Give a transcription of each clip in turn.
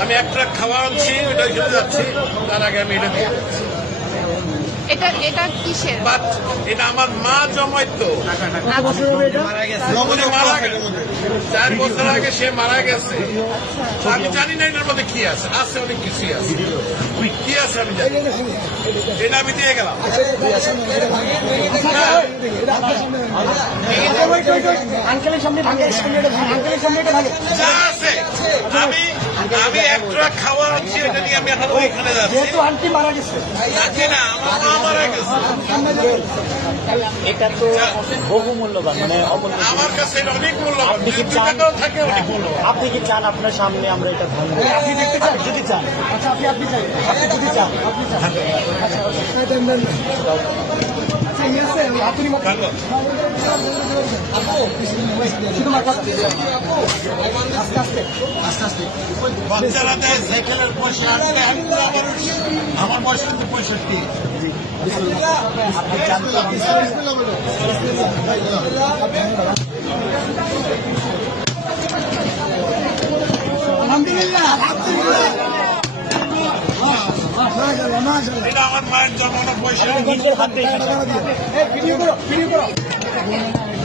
আমি এক ট্রাক খাওয়া আনছি ওটা চলে যাচ্ছি তার আগে আমি এটা। এটা এটা কিসের? বাট এটা আমার মা জমাইতো। উনি মারা গেছে চার বছর আগে সে মারা গেছে। আমি জানি না এটার মধ্যে কি আছে আছে অনেক কিছুই আছে। কি আছে আমি জানি এটা আমি দিয়ে গেলাম। আঙ্কেলের সামনে ভাঙে আঙ্কেলের সামনে এটা ভাঙে। যা আছে আমি আমি এক ট্রাক খাওয়া আনছি এটা নিয়ে আমি এখন ওইখানে যাচ্ছি। যেহেতু আন্টি মারা গেছে। যাচ্ছি না আমার মা মারা গেছে। এটা তো বহু মূল্যবান মানে অমূল্য। আমার কাছে এটা অনেক মূল্যবান। আপনি কি চান? থাকে অনেক মূল্যবান। আপনি কি চান আপনার সামনে আমরা এটা ভাঙবো আপনি দেখতে চান? যদি চান। আচ্ছা আপনি আপনি চাই। আপনি যদি চান। আপনি চান আচ্ছা আচ্ছা। আপনি বাচ্চারা দেয় সাইকেলের পয়সা আবার আমার বয়স কিন্তু পঁয়ষট্টি আলহামদুলিল্লাহ এটা আমার মায়ের জন্মানোর পয়সা হাতে ভিডিও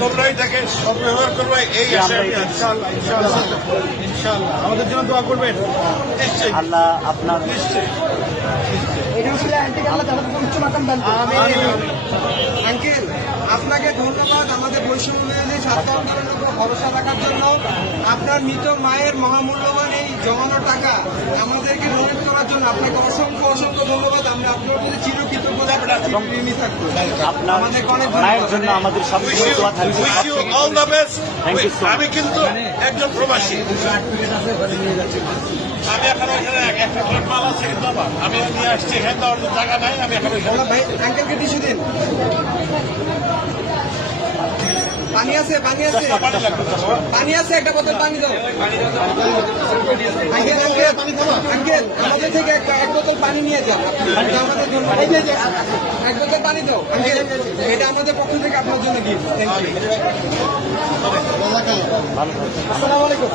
তোমরাই তাকে সদ্ব্যবহার করবে এই আমাদের জন্য দোয়া করবেন। নিশ্চয়ই। আল্লাহ আপনার আঙ্কেল আপনাকে ধন্যবাদ। আমাদের বৈষম্য বিরোধী ছাত্র আন্দোলনের উপর ভরসা রাখার জন্য আপনার মৃত মায়ের মহামূল্যবান এই জমানো টাকা আমাদেরকে ডোনেট করার জন্য আপনাকে অসংখ্য অসংখ্য ধন্যবাদ আমরা চিরকৃতজ্ঞ অনেক জন্য আমাদের দোয়া থাকবে. আমি কিন্তু একজন প্রবাসী। আমি এখন এক- একটা মাল আছে কিন্তু আমার আমি নিয়ে আসছি এখানে জায়গা নাই আমি এখন ভাই আঙ্কেলকে টিস্যু দিন। পানি আছে পানি আছে। পানি আছে একটা বোতল পানি দাও। আঙ্কেল আঙ্কেল আঙ্কেল আমাদের থেকে এক বোতল পানি নিয়ে যাও। আমাদের জন্য এক বোতল পানি দাও। আঙ্কেল এটা আমাদের পক্ষ থেকে আপনার জন্য গিফট থ্যাংক ইউ আসসালামু আলাইকুম।